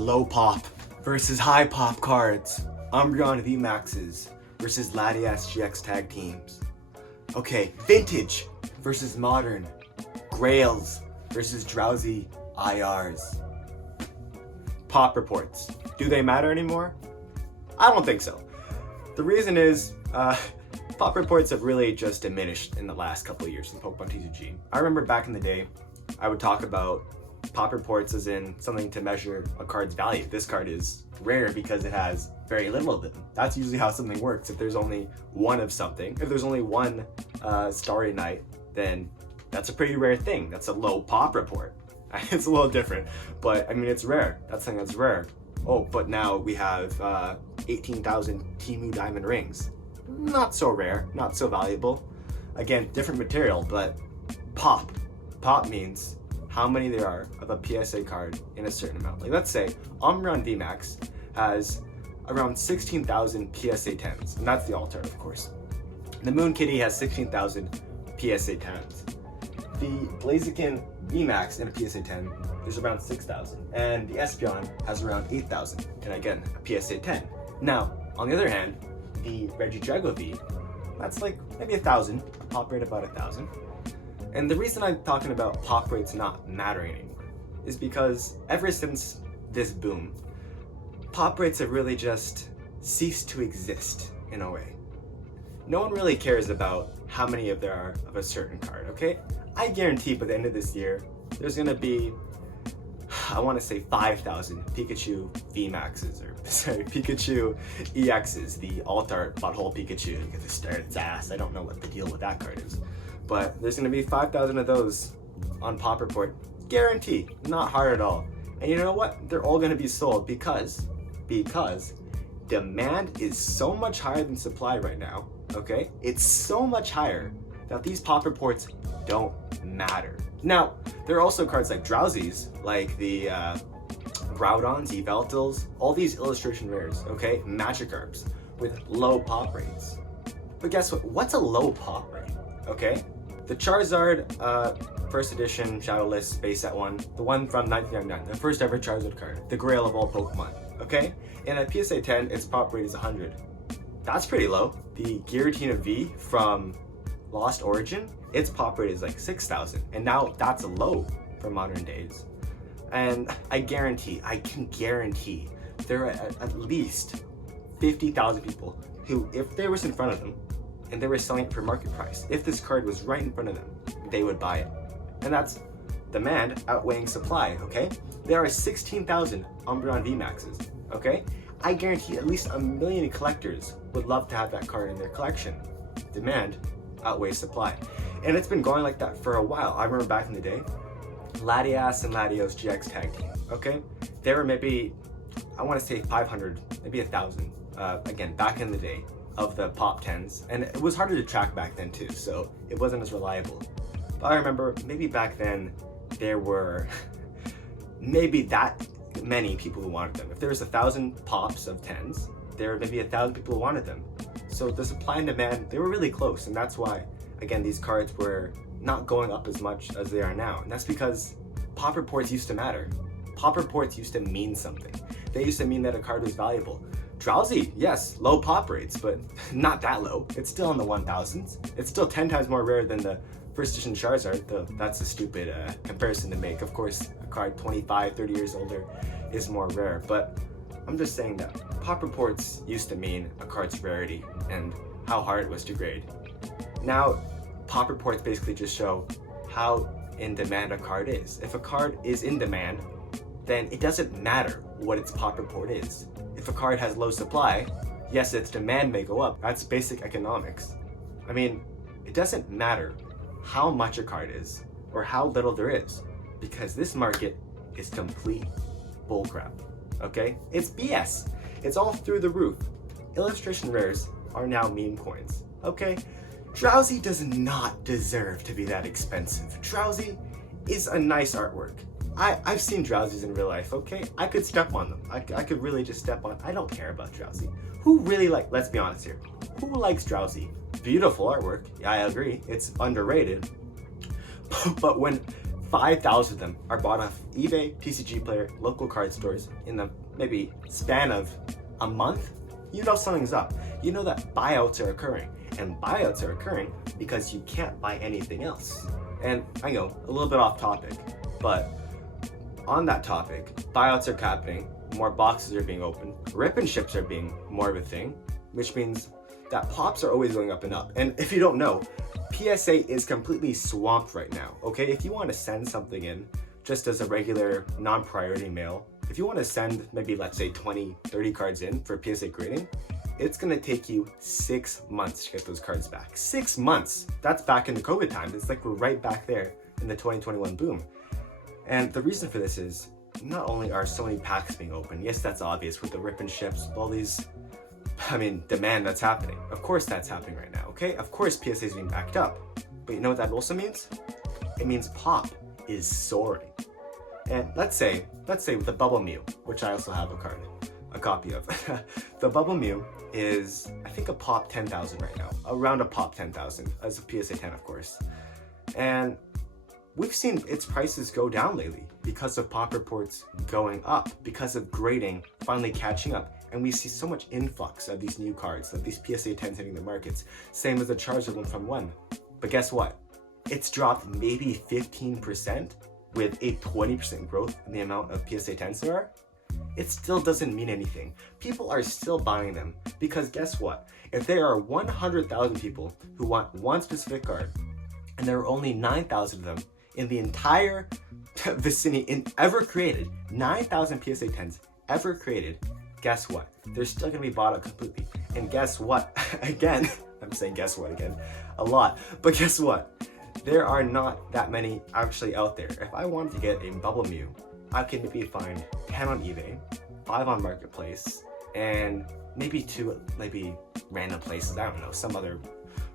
low pop versus high pop cards, Umbreon VMAXs versus Latias GX tag teams. Okay, vintage versus modern, Grails versus Drowsy IRs. Pop reports, do they matter anymore? I don't think so. The reason is, pop reports have really just diminished in the last couple of years in Pokemon TCG. I remember back in the day, I would talk about pop reports as in something to measure a card's value. This card is rare because it has very little of them. That's usually how something works. If there's only one of something, if there's only one Starry Night, then that's a pretty rare thing. That's a low pop report. It's a little different, but I mean, it's rare. That's something that's rare. Oh, but now we have 18,000 Temu Diamond Rings. Not so rare, not so valuable. Again, different material, but pop. Pop means how many there are of a PSA card in a certain amount. Like, let's say Umbreon VMAX has around 16,000 PSA 10s, and that's the Altar, of course. The Moon Kitty has 16,000 PSA 10s. The Blaziken VMAX in a PSA 10, there's around 6,000, and the Espeon has around 8,000, and again, a PSA 10. Now, on the other hand, the Regidrago V, that's like maybe 1,000, pop rate about 1,000. And the reason I'm talking about pop rates not mattering anymore is because ever since this boom, pop rates have really just ceased to exist in a way. No one really cares about how many there are of a certain card, okay? I guarantee by the end of this year, there's gonna be, I wanna say 5,000 Pikachu VMAXs, or sorry, Pikachu EXs, the Alt-Art Butthole Pikachu, because it started its ass. I don't know what the deal with that card is. But there's gonna be 5,000 of those on Pop Report. Guarantee, not hard at all. And you know what? They're all gonna be sold because demand is so much higher than supply right now, okay? It's so much higher that these Pop Reports don't matter. Now, there are also cards like Drowsies, like the Groudons, Yveltals, all these illustration rares, okay? Magikarps with low pop rates. But guess what? What's a low pop rate, okay? The Charizard first edition Shadowless base set one, the one from 1999, the first ever Charizard card, the grail of all Pokemon, okay? And at PSA 10, its pop rate is 100. That's pretty low. The Giratina V from Lost Origin, its pop rate is like 6,000, and now that's low for modern days. And I can guarantee there are at least 50,000 people who, if they was in front of them and they were selling it for market price, if this card was right in front of them, they would buy it. And that's demand outweighing supply, okay? There are 16,000 Umbreon VMAXs, okay? I guarantee at least 1 million collectors would love to have that card in their collection. Demand outweighs supply. And it's been going like that for a while. I remember back in the day, Latias and Latios GX tag team, okay? There were maybe, I want to say 500, maybe 1,000, again, back in the day of the Pop 10s. And it was harder to track back then too, so it wasn't as reliable. But I remember maybe back then, there were maybe that many people who wanted them. If there was 1,000 pops of 10s, there were maybe 1,000 people who wanted them. So the supply and demand, they were really close, and that's why, again, these cards were not going up as much as they are now. And that's because pop reports used to matter. Pop reports used to mean something. They used to mean that a card was valuable. Drowsy, yes, low pop rates, but not that low. It's still in the 1,000s. It's still 10 times more rare than the first edition Charizard, though that's a stupid comparison to make. Of course, a card 25, 30 years older is more rare, but I'm just saying that pop reports used to mean a card's rarity and how hard it was to grade. Now, pop reports basically just show how in demand a card is. If a card is in demand, then it doesn't matter what its pop report is. If a card has low supply, yes, its demand may go up. That's basic economics. I mean, it doesn't matter how much a card is or how little there is, because this market is complete bullcrap, okay? It's BS. It's all through the roof. Illustration rares are now meme coins, okay? Drowsy does not deserve to be that expensive. Drowsy is a nice artwork. I've seen Drowsies in real life, okay? I could step on them. I could really just step on. I don't care about Drowsy. Who really let's be honest here. Who likes Drowsy? Beautiful artwork. Yeah, I agree. It's underrated. But when 5,000 of them are bought off eBay, TCG Player, local card stores in the maybe span of a month, you know something's up. You know that buyouts are occurring. And buyouts are occurring because you can't buy anything else. And I know, a little bit off topic, but on that topic, buyouts are happening, more boxes are being opened, rip and ships are being more of a thing, which means that pops are always going up and up. And if you don't know, PSA is completely swamped right now, okay? If you want to send something in just as a regular non-priority mail, if you want to send maybe, let's say 20, 30 cards in for PSA grading, it's gonna take you 6 months to get those cards back. 6 months! That's back in the COVID times. It's like we're right back there in the 2021 boom. And the reason for this is, not only are so many packs being opened, yes, that's obvious with the rip and ships, with all these, demand that's happening. Of course that's happening right now, okay? Of course PSA is being backed up. But you know what that also means? It means pop is soaring. And let's say with the Bubble Mew, which I also have a copy of. The Bubble Mew is, I think, a pop 10,000 right now. Around a pop 10,000, as a PSA 10, of course. And we've seen its prices go down lately because of pop reports going up, because of grading finally catching up. And we see so much influx of these new cards, of these PSA 10s hitting the markets. Same as the Charizard 1-from-1. But guess what? It's dropped maybe 15% with a 20% growth in the amount of PSA 10s there are. It still doesn't mean anything. People are still buying them because guess what? If there are 100,000 people who want one specific card and there are only 9,000 of them in the entire vicinity ever created, 9,000 PSA 10s ever created, guess what? They're still gonna be bought out completely. And guess what? Again, I'm saying guess what again, a lot, but guess what? There are not that many actually out there. If I wanted to get a Bubble Mew, I can maybe find 10 on eBay, 5 on Marketplace, and maybe 2 maybe random places. I don't know, some other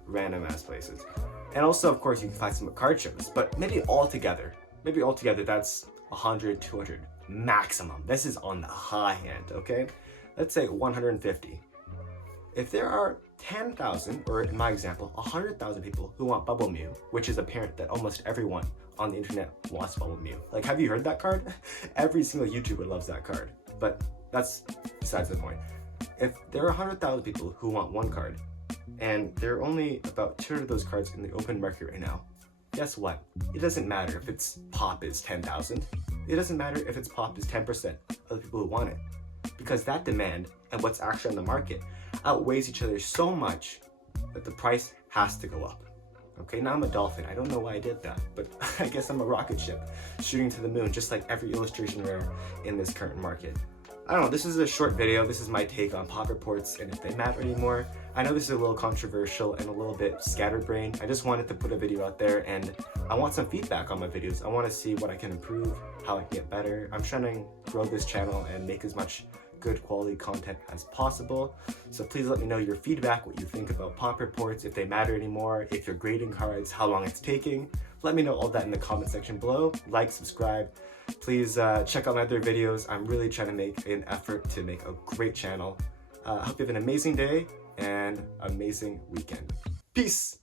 random ass places. And also, of course, you can find some at card shows, but maybe all together that's 100, 200 maximum. This is on the high end, okay? Let's say 150. If there are 10,000, or in my example, 100,000 people who want Bubble Mew, which is apparent that almost everyone on the internet wants Bubble Mew. Like, have you heard that card? Every single YouTuber loves that card. But that's besides the point. If there are 100,000 people who want one card, and there are only about 200 of those cards in the open market right now, guess what? It doesn't matter if its pop is 10,000. It doesn't matter if its pop is 10% of the people who want it. Because that demand and what's actually on the market outweighs each other so much that the price has to go up. Okay, now I'm a dolphin. I don't know why I did that, but I guess I'm a rocket ship shooting to the moon, just like every illustration rare in this current market. I don't know, this is a short video. This is my take on pop reports and if they matter anymore. I know this is a little controversial and a little bit scatterbrained. I just wanted to put a video out there and I want some feedback on my videos. I want to see what I can improve, how I can get better. I'm trying to grow this channel and make as much good quality content as possible. So please let me know your feedback, what you think about pop reports, if they matter anymore, if you're grading cards, how long it's taking. Let me know all that in the comment section below. Like, subscribe. Please check out my other videos. I'm really trying to make an effort to make a great channel. I hope you have an amazing day and amazing weekend. Peace!